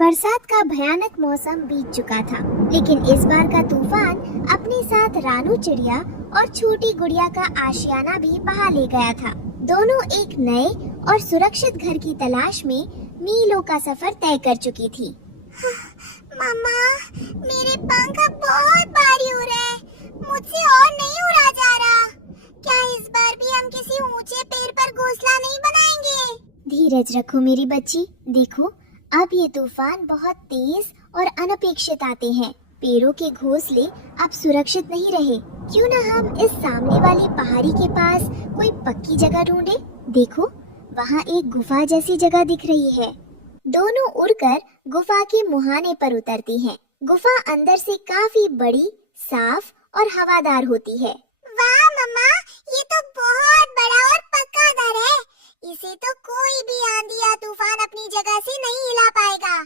बरसात का भयानक मौसम बीत चुका था, लेकिन इस बार का तूफान अपने साथ रानू चिड़िया और छोटी गुड़िया का आशियाना भी बहा ले गया था। दोनों एक नए और सुरक्षित घर की तलाश में मीलों का सफर तय कर चुकी थी। मम्मा, मेरे पंख अब बहुत भारी हो रहे हैं, मुझसे और नहीं उड़ा जा रहा। क्या इस बार भी हम किसी ऊंचे पेड़ पर घोंसला नहीं बनाएंगे? धीरज रखो मेरी बच्ची, देखो अब ये तूफान बहुत तेज और अनपेक्षित आते हैं। पेड़ों के घोंसले अब सुरक्षित नहीं रहे। क्यों न हम इस सामने वाली पहाड़ी के पास कोई पक्की जगह ढूंढे। देखो वहाँ एक गुफा जैसी जगह दिख रही है। दोनों उड़कर गुफा के मुहाने पर उतरती हैं। गुफा अंदर से काफी बड़ी, साफ और हवादार होती है। वाह मम्मा, ये तो बहुत बड़ा और पक्का घर है। इसे तो कोई भी आंधी या तूफान अपनी जगह से नहीं हिला पाएगा।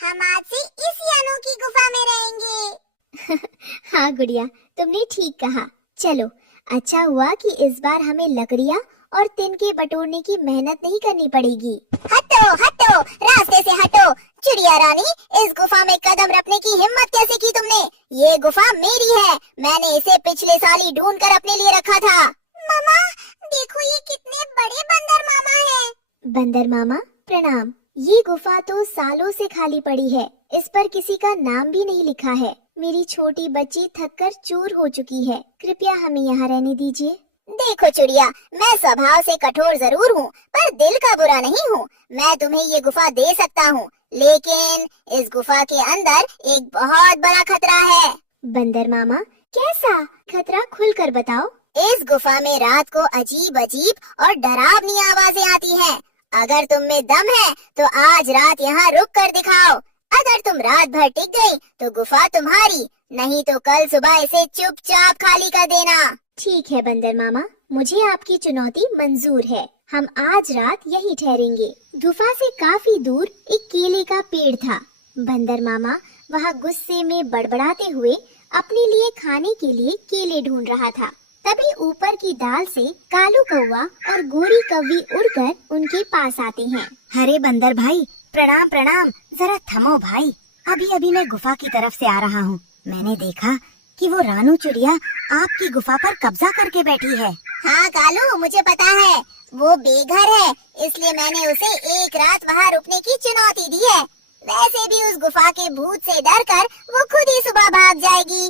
हम आज से इसी अनोखी गुफा में रहेंगे। हाँ गुड़िया, तुमने ठीक कहा। चलो, अच्छा हुआ कि इस बार हमें लकड़ियाँ और तिनके बटोरने की मेहनत नहीं करनी पड़ेगी। हटो हटो, रास्ते से हटो। चिड़िया रानी, इस गुफा में कदम रखने की हिम्मत कैसे की तुमने? ये गुफा मेरी है, मैंने इसे पिछले साल ही ढूंढ कर अपने लिए रखा था। मामा, देखो ये कितने बड़े बंदर मामा हैं। बंदर मामा प्रणाम। ये गुफा तो सालों से खाली पड़ी है, इस पर किसी का नाम भी नहीं लिखा है। मेरी छोटी बच्ची थककर चूर हो चुकी है, कृपया हमें यहाँ रहने दीजिए। देखो चिड़िया, मैं स्वभाव से कठोर जरूर हूँ, पर दिल का बुरा नहीं हूँ। मैं तुम्हें ये गुफा दे सकता हूँ, लेकिन इस गुफा के अंदर एक बहुत बड़ा खतरा है। बंदर मामा, कैसा खतरा? खुलकर बताओ। इस गुफा में रात को अजीब अजीब और डरावनी आवाजें आती हैं। अगर तुम में दम है तो आज रात यहाँ रुक कर दिखाओ। अगर तुम रात भर टिक गई तो गुफा तुम्हारी, नहीं तो कल सुबह इसे चुपचाप खाली कर देना। ठीक है बंदर मामा, मुझे आपकी चुनौती मंजूर है। हम आज रात यहीं ठहरेंगे। गुफा से काफी दूर एक केले का पेड़ था। बंदर मामा वहाँ गुस्से में बड़बड़ाते हुए अपने लिए खाने के लिए केले ढूंढ रहा था। तभी ऊपर की डाल से कालू कौवा और गोरी कौवी उड़कर उनके पास आते हैं। अरे बंदर भाई, प्रणाम प्रणाम। जरा थमो भाई, अभी अभी मैं गुफा की तरफ से आ रहा हूँ। मैंने देखा कि वो रानू चिड़िया आपकी गुफा पर कब्जा करके बैठी है। हाँ कालू, मुझे पता है। वो बेघर है, इसलिए मैंने उसे एक रात वहाँ रुकने की चुनौती दी है। वैसे भी उस गुफा के भूत से डरकर वो खुद ही सुबह भाग जाएगी।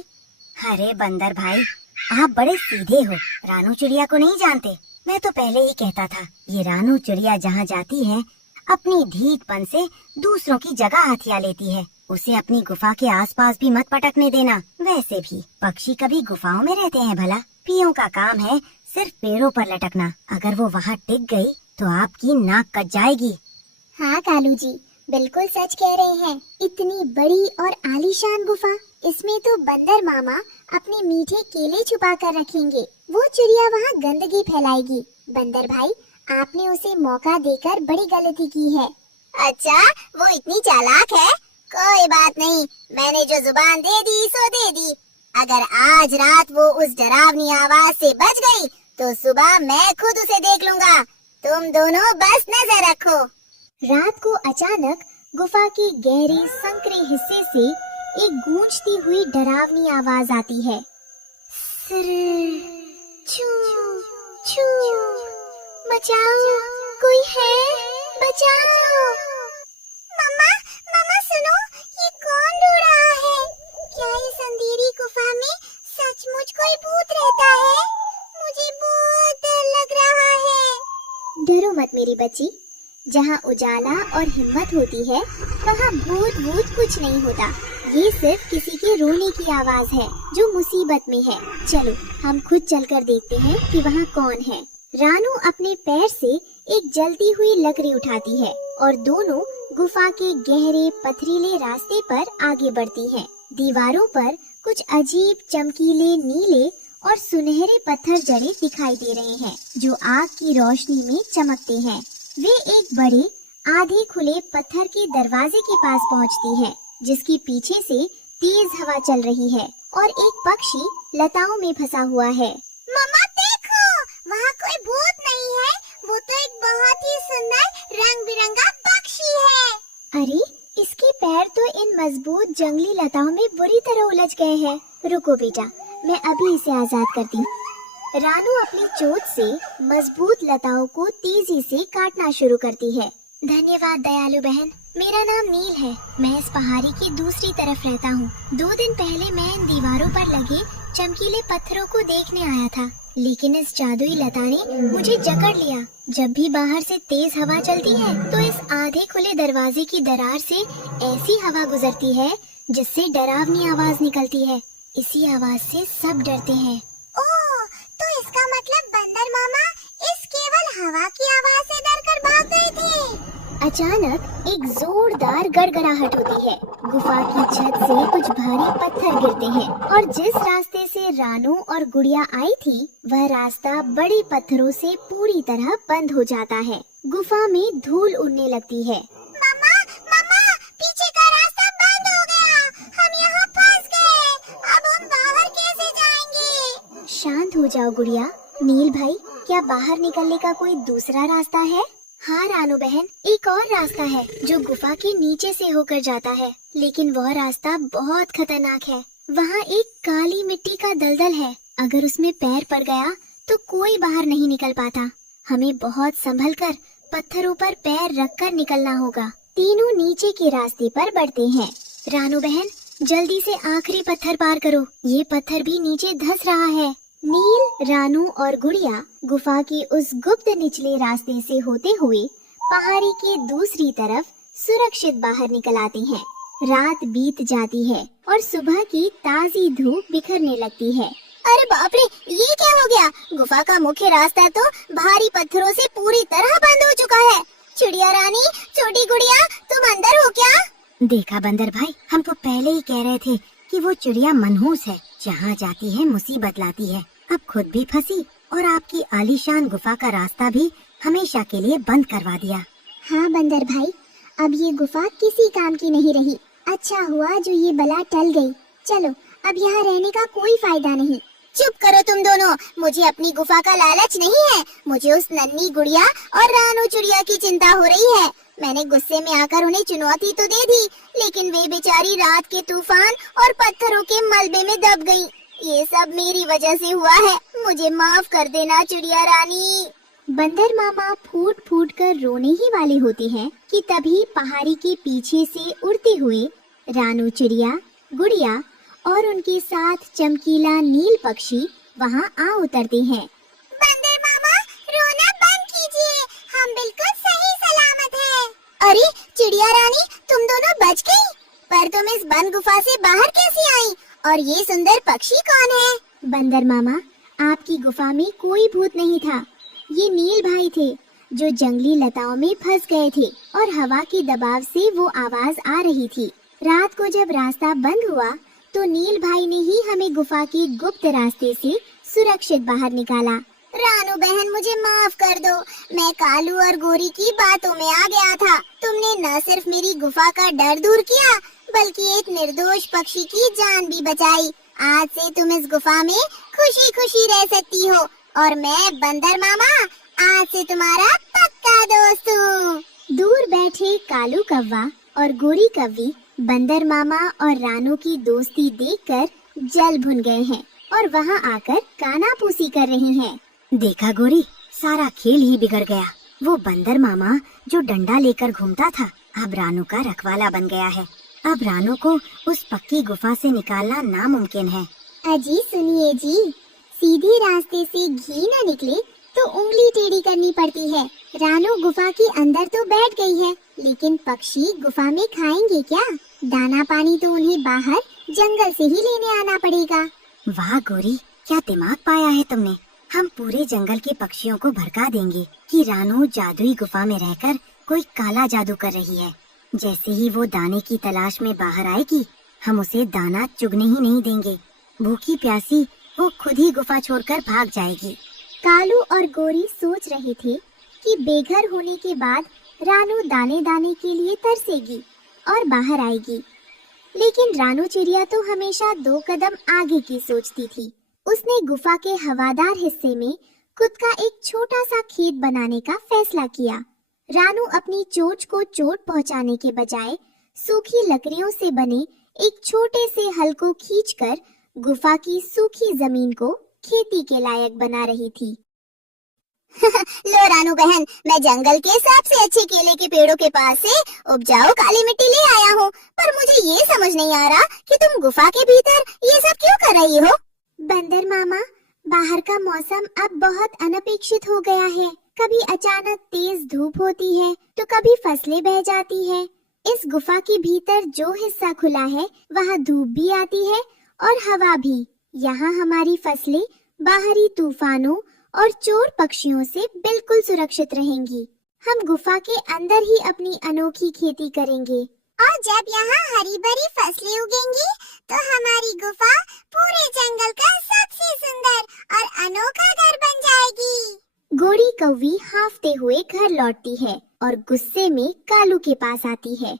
अरे बंदर भाई, आप बड़े सीधे हो, रानू चिड़िया को नहीं जानते। मैं तो पहले ही कहता था, ये रानू चिड़िया जहाँ जाती है अपनी ढीठपन से दूसरों की जगह हथिया लेती है। उसे अपनी गुफा के आसपास भी मत पटकने देना। वैसे भी पक्षी कभी गुफाओं में रहते हैं भला? पियों का काम है सिर्फ पेड़ों पर लटकना। अगर वो वहाँ टिक गई तो आपकी नाक कट जाएगी। हाँ कालू जी, बिल्कुल सच कह रहे हैं। इतनी बड़ी और आलीशान गुफा, इसमें तो बंदर मामा अपने मीठे केले छुपा कर रखेंगे। वो चिड़िया वहाँ गंदगी फैलाएगी। बंदर भाई, आपने उसे मौका देकर बड़ी गलती की है। अच्छा, वो इतनी चालाक है? कोई बात नहीं, मैंने जो जुबान दे दी सो दे दी। अगर आज रात वो उस डरावनी आवाज से बच गई तो सुबह मैं खुद उसे देख लूंगा। तुम दोनों बस नजर रखो। रात को अचानक गुफा के गहरे संकरे हिस्से से एक गूंजती हुई डरावनी आवाज आती है। सर छू छू, बचाओ, कोई है? बचाओ। मम्मा, मम्मा सुनो, ये कौन रो रहा है? क्या इस अंधेरी गुफा में सचमुच कोई भूत रहता है? मुझे बहुत डर लग रहा है। डरो मत मेरी बच्ची, जहाँ उजाला और हिम्मत होती है वहाँ भूत भूत कुछ नहीं होता। ये सिर्फ किसी के रोने की आवाज है जो मुसीबत में है। चलो हम खुद चलकर देखते हैं कि वहाँ कौन है। रानू अपने पैर से एक जलती हुई लकड़ी उठाती है और दोनों गुफा के गहरे पथरीले रास्ते पर आगे बढ़ती हैं। दीवारों पर कुछ अजीब चमकीले नीले और सुनहरे पत्थर जड़े दिखाई दे रहे हैं जो आग की रोशनी में चमकते हैं। वे एक बड़े आधे खुले पत्थर के दरवाजे के पास पहुंचती हैं, जिसके पीछे से तेज हवा चल रही है और एक पक्षी लताओं में फंसा हुआ है। मम्मा देखो, वहाँ कोई भूत नहीं है, वो तो एक बहुत ही सुंदर रंग बिरंगा पक्षी है। अरे, इसके पैर पर तो इन मजबूत जंगली लताओं में बुरी तरह उलझ गए हैं। रुको बेटा, मैं अभी इसे आजाद करती हूँ। रानू अपनी चोंच से मजबूत लताओं को तेजी से काटना शुरू करती है। धन्यवाद दयालु बहन, मेरा नाम नील है। मैं इस पहाड़ी की दूसरी तरफ रहता हूँ। 2 दिन पहले मैं इन दीवारों पर लगे चमकीले पत्थरों को देखने आया था, लेकिन इस जादुई लता ने मुझे जकड़ लिया। जब भी बाहर से तेज हवा चलती है तो इस आधे खुले दरवाजे की दरार से ऐसी हवा गुजरती है जिससे डरावनी आवाज निकलती है। इसी आवाज से सब डरते हैं। ओह, तो इसका मतलब बंदर मामा इस केवल हवा की आवाज से डरकर भाग गए थे। अचानक एक जोरदार गड़गड़ाहट होती है। गुफा की छत से कुछ भारी पत्थर गिरते हैं और जिस रास्ते से रानू और गुड़िया आई थी वह रास्ता बड़े पत्थरों से पूरी तरह बंद हो जाता है। गुफा में धूल उड़ने लगती है। मामा, मामा, पीछे का रास्ता बंद हो गया। हम यहाँ फंस गए। अब हम बाहर कैसे जाएंगे? शांत हो जाओ गुड़िया। नील भाई, क्या बाहर निकलने का कोई दूसरा रास्ता है? हाँ रानू बहन, एक और रास्ता है जो गुफा के नीचे से होकर जाता है, लेकिन वह रास्ता बहुत खतरनाक है। वहाँ एक काली मिट्टी का दलदल है। अगर उसमें पैर पड़ गया तो कोई बाहर नहीं निकल पाता। हमें बहुत संभल कर पत्थरों पर पैर रखकर निकलना होगा। तीनों नीचे के रास्ते पर बढ़ते हैं। रानू बहन, जल्दी से आखिरी पत्थर पार करो, ये पत्थर भी नीचे धंस रहा है। नील, रानू और गुड़िया गुफा के उस गुप्त निचले रास्ते से होते हुए पहाड़ी के दूसरी तरफ सुरक्षित बाहर निकल आते हैं। रात बीत जाती है और सुबह की ताजी धूप बिखरने लगती है। अरे बाप रे, ये क्या हो गया? गुफा का मुख्य रास्ता तो भारी पत्थरों से पूरी तरह बंद हो चुका है। चिड़िया रानी, छोटी गुड़िया, तुम अंदर हो क्या? देखा बंदर भाई, हम तो पहले ही कह रहे थे कि वो चिड़िया मनहूस है, जहाँ जाती है मुसीबत लाती है। अब खुद भी फंसी और आपकी आलीशान गुफा का रास्ता भी हमेशा के लिए बंद करवा दिया। हाँ बंदर भाई, अब ये गुफा किसी काम की नहीं रही। अच्छा हुआ जो ये बला टल गई। चलो, अब यहाँ रहने का कोई फायदा नहीं। चुप करो तुम दोनों। मुझे अपनी गुफा का लालच नहीं है। मुझे उस नन्ही गुड़िया और रानू चिड़िया की चिंता हो रही है। मैंने गुस्से में आकर उन्हें चुनौती तो दे दी, लेकिन वे बेचारी रात के तूफान और पत्थरों के मलबे में दब गईं। ये सब मेरी वजह से हुआ है। मुझे माफ कर देना चिड़िया रानी। बंदर मामा फूट फूट कर रोने ही वाले होते हैं कि तभी पहाड़ी के पीछे से उड़ते हुए रानू चिड़िया, गुड़िया और उनके साथ चमकीला नील पक्षी वहाँ आ उतरते हैं। बंदर मामा, रोना बंद कीजिए, हम बिल्कुल सही सलामत हैं। अरे चिड़िया रानी, तुम दोनों बच गई, पर तुम इस बंद गुफा से बाहर कैसे आई? और ये सुंदर पक्षी कौन है? बंदर मामा, आपकी गुफा में कोई भूत नहीं था। ये नील भाई थे जो जंगली लताओं में फंस गए थे और हवा के दबाव से वो आवाज आ रही थी। रात को जब रास्ता बंद हुआ तो नील भाई ने ही हमें गुफा के गुप्त रास्ते से सुरक्षित बाहर निकाला। रानू बहन, मुझे माफ कर दो। मैं कालू और गोरी की बातों में आ गया था। तुमने न सिर्फ मेरी गुफा का डर दूर किया, बल्कि एक निर्दोष पक्षी की जान भी बचाई। आज से तुम इस गुफा में खुशी खुशी रह सकती हो और मैं बंदर मामा आज से तुम्हारा पक्का दोस्त हूँ। दूर बैठे कालू कौवा और गोरी कौवी बंदर मामा और रानू की दोस्ती देखकर जल भुन गए हैं और वहाँ आकर कानापूसी कर रहे हैं। देखा गोरी, सारा खेल ही बिगड़ गया। वो बंदर मामा जो डंडा लेकर घूमता था अब रानू का रखवाला बन गया है। अब रानू को उस पक्की गुफा से निकालना नामुमकिन है। अजी सुनिए जी, सीधे रास्ते से घी न निकले तो उंगली टेढ़ी करनी पड़ती है। रानू गुफा के अंदर तो बैठ गई है, लेकिन पक्षी गुफा में खाएंगे क्या? दाना पानी तो उन्हें बाहर जंगल से ही लेने आना पड़ेगा। वाह गोरी, क्या दिमाग पाया है तुमने। हम पूरे जंगल के पक्षियों को भड़का देंगे कि रानू जादुई गुफा में रहकर कोई काला जादू कर रही है। जैसे ही वो दाने की तलाश में बाहर आएगी, हम उसे दाना चुगने ही नहीं देंगे। भूखी प्यासी वो खुद ही गुफा छोड़कर भाग जाएगी। कालू और गोरी सोच रहे थे कि बेघर होने के बाद रानू दाने दाने के लिए तरसेगी और बाहर आएगी, लेकिन रानू चिड़िया तो हमेशा 2 कदम आगे की सोचती थी। उसने गुफा के हवादार हिस्से में खुद का एक छोटा सा खेत बनाने का फैसला किया। रानू अपनी चोंच को चोट पहुंचाने के बजाय सूखी लकड़ियों से बने एक छोटे से हल को खींचकर गुफा की सूखी जमीन को खेती के लायक बना रही थी। लो रानू बहन, मैं जंगल के सबसे अच्छे केले के पेड़ों के पास से उपजाऊ काली मिट्टी ले आया हूँ, पर मुझे ये समझ नहीं आ रहा कि तुम गुफा के भीतर ये सब क्यों कर रही हो? बंदर मामा, बाहर का मौसम अब बहुत अनपेक्षित हो गया है। कभी अचानक तेज धूप होती है तो कभी फसलें बह जाती है। इस गुफा के भीतर जो हिस्सा खुला है वहाँ धूप भी आती है और हवा भी। यहाँ हमारी फसलें बाहरी तूफानों और चोर पक्षियों से बिल्कुल सुरक्षित रहेंगी। हम गुफा के अंदर ही अपनी अनोखी खेती करेंगे। और जब यहाँ हरी भरी फसलें उगेंगी तो हमारी गुफा पूरे जंगल का सबसे सुंदर और अनोखा घर बन जाएगी। गोरी कौवी हांफते हुए घर लौटती है और गुस्से में कालू के पास आती है।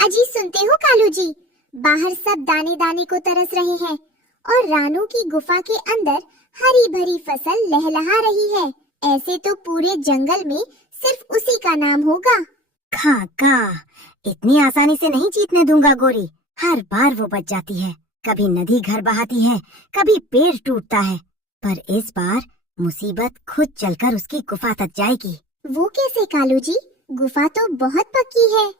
अजी सुनते हो कालू जी, बाहर सब दाने दाने को तरस रहे हैं और रानू की गुफा के अंदर हरी भरी फसल लहलहा रही है। ऐसे तो पूरे जंगल में सिर्फ उसी का नाम होगा। खाका, इतनी आसानी से नहीं जीतने दूंगा गोरी। हर बार वो बच जाती है। कभी नदी घर बहाती है, कभी पेड़ टूटता है, पर इस बार मुसीबत खुद चलकर उसकी गुफा तक जाएगी। वो कैसे कालू जी? गुफा तो बहुत पक्की है।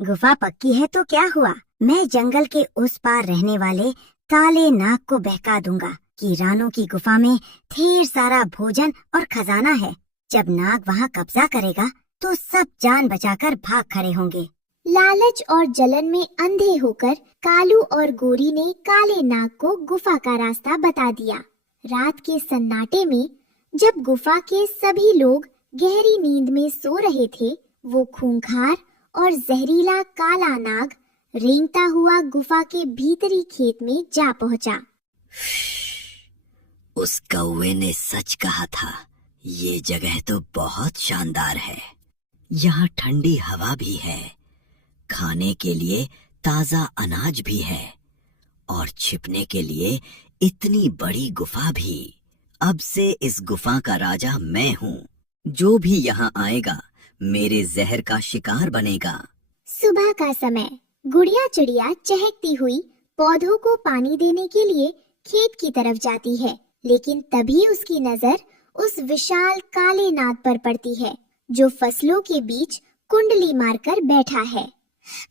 गुफा पक्की है तो क्या हुआ? मैं जंगल के उस पार रहने वाले काले नाग को बहका दूंगा कि रानू की गुफा में ढेर सारा भोजन और खजाना है। जब नाग वहाँ कब्जा करेगा तो सब जान बचाकर भाग खड़े होंगे। लालच और जलन में अंधे होकर कालू और गोरी ने काले नाग को गुफा का रास्ता बता दिया। रात के सन्नाटे में जब गुफा के सभी लोग गहरी नींद में सो रहे थे, वो खूंखार और जहरीला काला नाग रेंगता हुआ गुफा के भीतरी खेत में जा पहुंचा। उस कौवे ने सच कहा था, ये जगह तो बहुत शानदार है। यहाँ ठंडी हवा भी है, खाने के लिए ताजा अनाज भी है और छिपने के लिए इतनी बड़ी गुफा भी। अब से इस गुफा का राजा मैं हूँ। जो भी यहाँ आएगा मेरे जहर का शिकार बनेगा। सुबह का समय गुड़िया चिड़िया चहकती हुई पौधों को पानी देने के लिए खेत की तरफ जाती है, लेकिन तभी उसकी नजर उस विशाल काले नाग पर पड़ती है जो फसलों के बीच कुंडली मारकर बैठा है।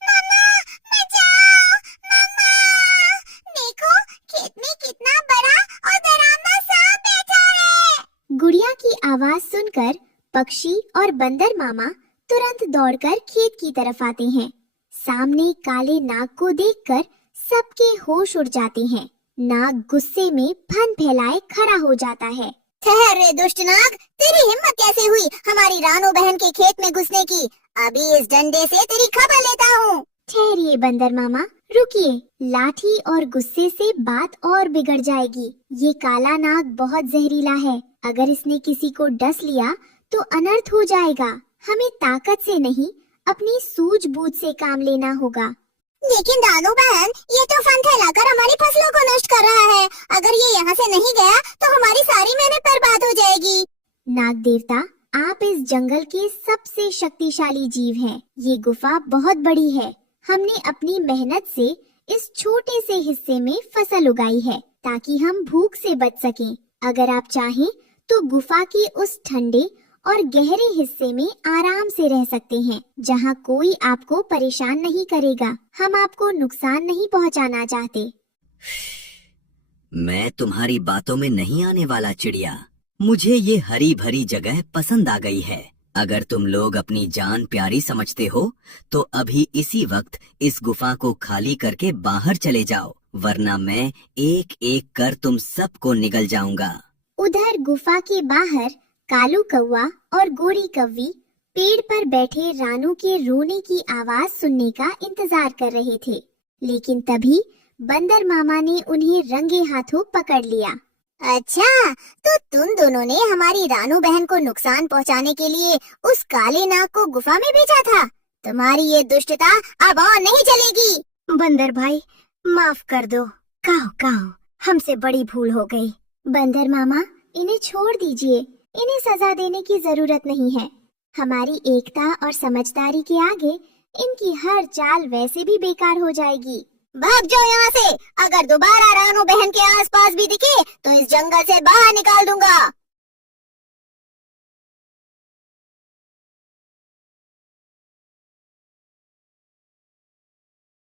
मम्मा, बचाओ! मम्मा! देखो, खेत में कितना बड़ा और डरावना सांप बैठा है। गुड़िया की आवाज सुनकर पक्षी और बंदर मामा तुरंत दौड़कर खेत की तरफ आते हैं। सामने काले नाग को देखकर सबके होश उड़ जाते हैं। नाग गुस्से में फन फैलाए खड़ा हो जाता है। ठहर रे दुष्ट नाग, तेरी हिम्मत कैसे हुई हमारी रानू बहन के खेत में घुसने की? अभी इस डंडे से तेरी खबर लेता हूँ। ठहरिए बंदर मामा, रुकिए। लाठी और गुस्से से बात और बिगड़ जाएगी। ये काला नाग बहुत जहरीला है। अगर इसने किसी को डस लिया तो अनर्थ हो जाएगा। हमें ताकत से नहीं, अपनी सूझबूझ से काम लेना होगा। लेकिन रानू बहन, ये तो फन फैलाकर हमारी फसलों को नष्ट कर रहा है। अगर ये यहाँ से नहीं गया तो हमारी सारी मेहनत बर्बाद हो जाएगी। नाग देवता, आप इस जंगल के सबसे शक्तिशाली जीव हैं। ये गुफा बहुत बड़ी है। हमने अपनी मेहनत से इस छोटे से हिस्से में फसल उगाई है ताकि हम भूख से बच सकें। अगर आप चाहें तो गुफा के उस ठंडे और गहरे हिस्से में आराम से रह सकते हैं, जहाँ कोई आपको परेशान नहीं करेगा। हम आपको नुकसान नहीं पहुँचाना चाहते। मैं तुम्हारी बातों में नहीं आने वाला चिड़िया। मुझे ये हरी भरी जगह पसंद आ गई है। अगर तुम लोग अपनी जान प्यारी समझते हो तो अभी इसी वक्त इस गुफा को खाली करके बाहर चले जाओ, वरना मैं एक एक कर तुम सबको निगल जाऊंगा। उधर गुफा के बाहर कालू कौवा और गोरी कौवी पेड़ पर बैठे रानू के रोने की आवाज सुनने का इंतजार कर रहे थे, लेकिन तभी बंदर मामा ने उन्हें रंगे हाथों पकड़ लिया। अच्छा, तो तुम दोनों ने हमारी रानू बहन को नुकसान पहुंचाने के लिए उस काले नाग को गुफा में भेजा था। तुम्हारी ये दुष्टता अब और नहीं चलेगी। बंदर भाई, माफ कर दो। काओ काओ, हमसे बड़ी भूल हो गई। बंदर मामा, इन्हें छोड़ दीजिए। इन्हें सजा देने की जरूरत नहीं है। हमारी एकता और समझदारी के आगे इनकी हर चाल वैसे भी बेकार हो जाएगी। भाग जाओ यहाँ से। अगर दोबारा रानू बहन के आसपास भी दिखे तो इस जंगल से बाहर निकाल दूंगा।